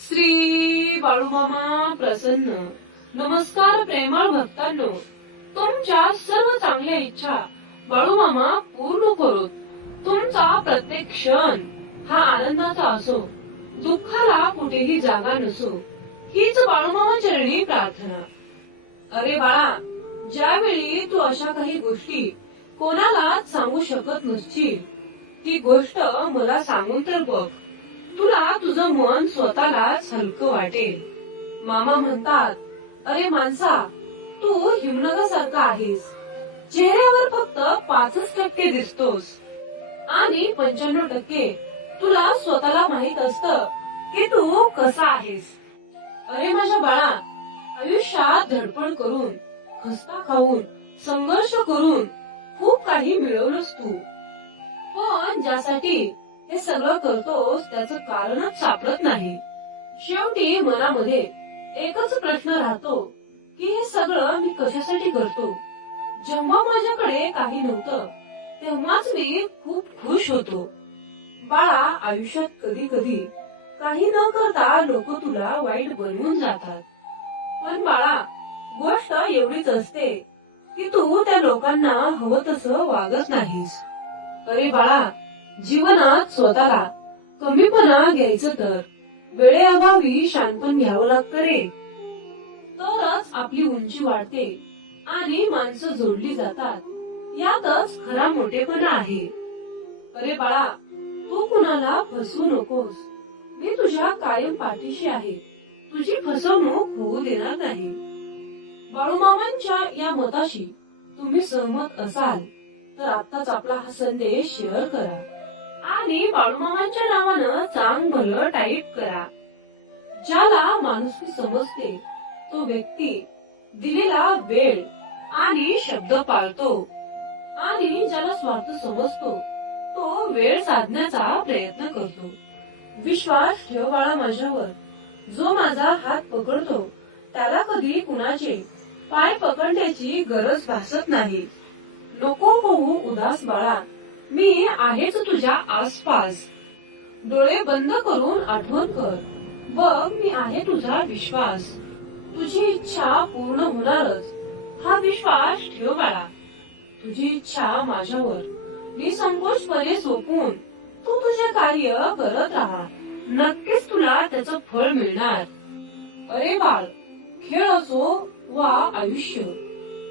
श्री बाळूमामा प्रसन्न. नमस्कार प्रेमळ भक्तांनो, तुमच्या सर्व चांगल्या इच्छा बाळूमामा पूर्ण करोत. तुमचा प्रत्येक क्षण हा आनंदाचा असो, दुःखाला कुठेही जागा नसो, हीच बाळूमामा चरणी प्रार्थना. अरे बाळा, ज्यावेळी तू अशा काही गोष्टी कोणालाच सांगू शकत नसशील, ती गोष्ट मला सांगून तर बघ. तुला तुझं मन स्वतःलाच हलकं वाटेल. मामा म्हणतात, अरे माणसा, तू हिमनगासारखा आहेस. चेहऱ्यावर फक्त 5% दिसतोस आणि 95% तुला स्वतःला माहित असतं की तू कसा आहेस. अरे माझ्या बाळा, आयुष्यात धडपड करून, खस्ता खाऊन, संघर्ष करून खूप काही मिळवलंस तू. पण ज्यासाठी हे सगळं करतोस त्याचं कारणच सापडत नाही. शेवटी मनामध्ये एकच प्रश्न राहतो की हे सगळं मी कशासाठी करतो. जेव्हा माझ्याकडे काही नव्हतं तेव्हाच मी खूप खुश होतो. बाळा, आयुष्यात कधी कधी काही न करता लोक तुला वाईट बनवून जातात. पण बाळा, गोष्ट एवढीच असते की तू त्या लोकांना हवं तसं वागत नाहीस. अरे बाळा, जीवनात स्वतःला कमीपणा घ्यायचं तर वेळेअभावी शांतपण घ्यावं लागतं रे. तरच आपली उंची वाढते आणि माणसं जोडली जातात. यातच खरा मोठेपणा आहे. अरे बाळा, तू कुणाला फसवू नकोस. मी तुझ्या कायम पाठीशी आहे. तुझी फसवणूक होऊ देणार नाही. बाळूमामांच्या या मताशी तुम्ही सहमत असाल तर आत्ताच आपला हा संदेश शेअर करा आणि बाळूमामांच्या नावानं चांग भलं टाईप करा. ज्याला माणुसकी समजते तो व्यक्ती दिलेला वेळ आणि शब्द पाळतो, आणि ज्याला स्वार्थ समजतो तो वेळ साधण्याचा प्रयत्न करतो. विश्वास ठेव बाळा माझ्यावर. जो माझा हात पकडतो त्याला कधी कुणाचे पाय पकडण्याची गरज भासत नाही. नको होऊ उदास बाळा, मी आहेच तुझ्या आसपास. डोळे बंद करून आठवण कर, बघ मी आहे तुझा विश्वास. तुझी इच्छा पूर्ण होणारच, हा विश्वास ठेव बाळा. तुझी इच्छा माझ्यावर निसंकोचपणे सोपून तू तुझे कार्य करत राहा. नक्कीच तुला त्याचं फळ मिळणार. अरे बाळ, खेळ असो वा आयुष्य,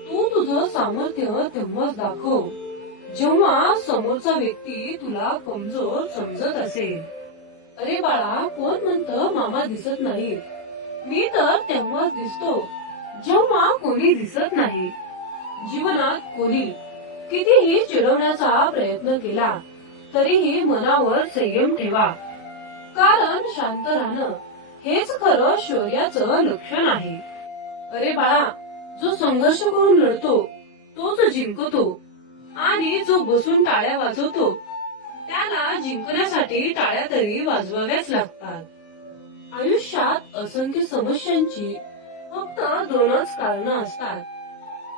तू तुझं सामर्थ्य तेव्हाच दाखव जेव्हा समोरचा व्यक्ती तुला कमजोर समजत असेल. अरे बाळा, कोण म्हणतं मामा दिसत नाहीत. मी तर तेव्हाच दिसतो जेव्हा कोणी दिसत नाही. जीवनात कोणी कितीही चिडवण्याचा प्रयत्न केला तरीही मनावर संयम ठेवा, कारण शांत राहणं हेच खरं शौर्याचं लक्षण आहे. अरे बाळा, जो संघर्ष करून लढतो तोच जिंकतो, आणि जो बसून टाळ्या वाजवतो त्याला जिंकण्यासाठी टाळ्या तरी वाजवाव्याच लागतात. आयुष्यात असंख्य समस्यांची फक्त 2च कारणं असतात.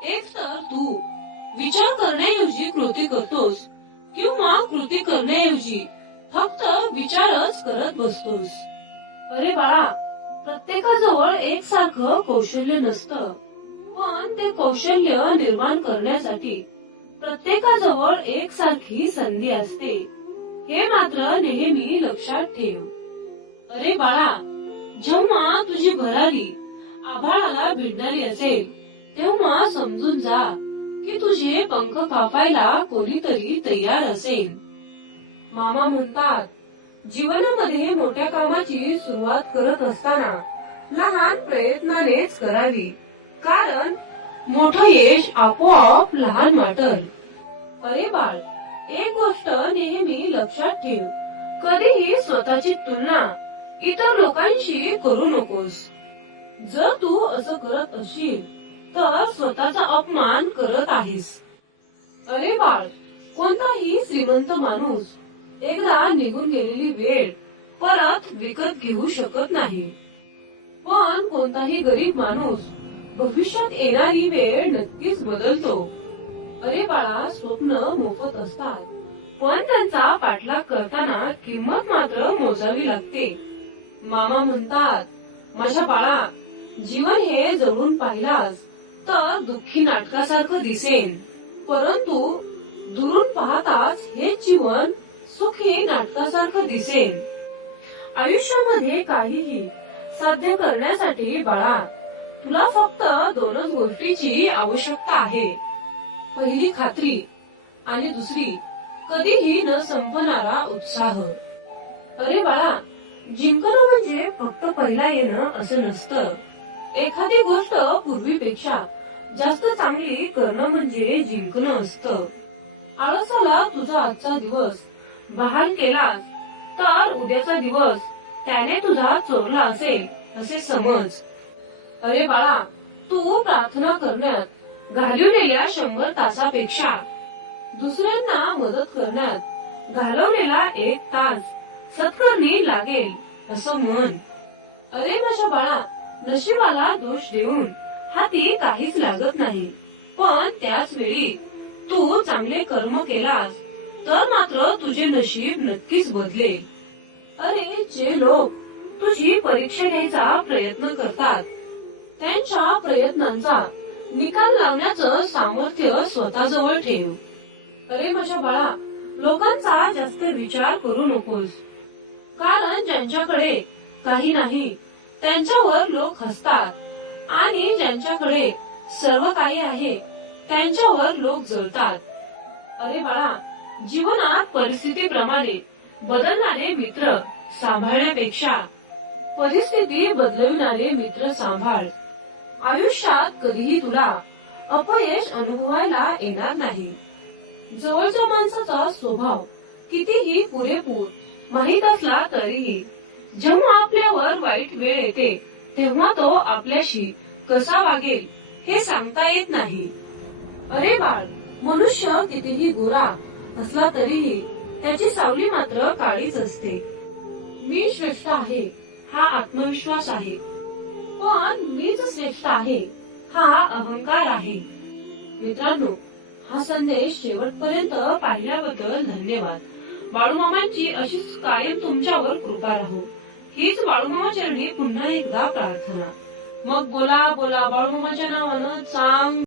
एक तर तू विचार करण्याऐवजी कृती करतोस, किंवा कृती करण्याऐवजी फक्त विचारच करत बसतोस. अरे बाळा, प्रत्येकाजवळ एकसारखं कौशल्य नसतं, पण ते कौशल्य निर्माण करण्यासाठी प्रत्येकाजवळ एकसारखी संधी असते. हे मात्र नेहमी लक्षात ठेव. अरे बाळा, जेव्हा तुझी भरारी आभाळाला भिडणारी असेल तेव्हा समजून जा की तुझे पंख कापायला कोणीतरी तयार असेल. मामा म्हणतात, जीवनामध्ये मोठ्या कामाची सुरुवात करत असताना लहान प्रयत्नानेच करावी, कारण मोठं यश आपोआप लहान वाटल. अरे बाळ, एक गोष्ट नेहमी लक्षात ठेव, कधीही स्वतःची तुलना इतर लोकांशी करू नकोस. जर तू असं करत असशील तर स्वतःचा अपमान करत आहेस. अरे बाळ, कोणताही श्रीमंत माणूस एकदा निघून गेलेली वेळ परत विकत घेऊ शकत नाही, पण कोणताही गरीब माणूस भविष्यात येणारी वेळ नक्कीच बदलतो. अरे बाळा, स्वप्न मोफत असतात, पण त्यांचा पाठलाग करताना किंमत मात्र मोजावी लागते. मामा म्हणतात, माझ्या बाळा, जीवन हे जवळून पाहिलास तर दुःखी नाटकासारखं दिसेन, परंतु दुरून पाहताच हे जीवन सुखी नाटकासारखं दिसेन. आयुष्यामध्ये काहीही साध्य करण्यासाठी बाळा, तुला फक्त दोनच गोष्टीची आवश्यकता आहे. पहिली खात्री आणि दुसरी कधीही न संपणारा उत्साह. अरे बाळा, जिंकणं म्हणजे फक्त पहिला येणं असं नसतं. एखादी गोष्ट पूर्वीपेक्षा जास्त चांगली करणं म्हणजे जिंकणं असतं. आळसाला तुझा आजचा दिवस बहाल केलास तर उद्याचा दिवस त्याने तुझा चोरला असेल असे समज. अरे बाळा, तू प्रार्थना करण्यात घालवलेल्या 100 तासापेक्षा दुसऱ्यांना मदत करण्यात घालवलेला 1 तास सत्कर्मी लागेल असं म्हण. अरे माझ्या बाळा, नशिबाला दोष देऊन हाती काहीच लागत नाही, पण त्याच वेळी तू चांगले कर्म केलास तर मात्र तुझे नशीब नक्कीच बदलेल. अरे जे लोक तुझी परीक्षा घ्यायचा प्रयत्न करतात, त्यांच्या प्रयत्नांचा निकाल लावण्याचं सामर्थ्य स्वतःजवळ ठेव. अरे माझ्या बाळा, लोकांचा जास्त विचार करू नकोस, कारण ज्यांच्याकडे काही नाही त्यांच्यावर लोक हसतात आणि ज्यांच्याकडे सर्व काही आहे त्यांच्यावर लोक जळतात. अरे बाळा, जीवनात परिस्थितीप्रमाणे बदलणारे मित्र सांभाळण्यापेक्षा परिस्थिती बदलविणारे मित्र सांभाळ. आयुष्यात कधीही तुला अपयश अनुभवायला येणार नाही. जवळच्या माणसाचा स्वभाव कितीही पुरेपूर माहीत असला तरीही जेव्हा आपल्यावर वाईट वेळ येते तेव्हा तो आपल्याशी कसा वागेल हे सांगता येत नाही. अरे बाळ, मनुष्य कितीही गोरा असला तरीही त्याची सावली मात्र काळीच असते. मी श्रेष्ठ आहे हा आत्मविश्वास आहे, पण मीच श्रेष्ठ आहे हा अहंकार आहे. मित्रांनो, हा संदेश शेवटपर्यंत पाहिल्याबद्दल धन्यवाद. बाळूमामांची अशीच कायम तुमच्यावर कृपा राहो हीच बाळूमामा चरणी पुन्हा एकदा प्रार्थना. मग बोला बोला बाळूमामाच्या नावानं चांग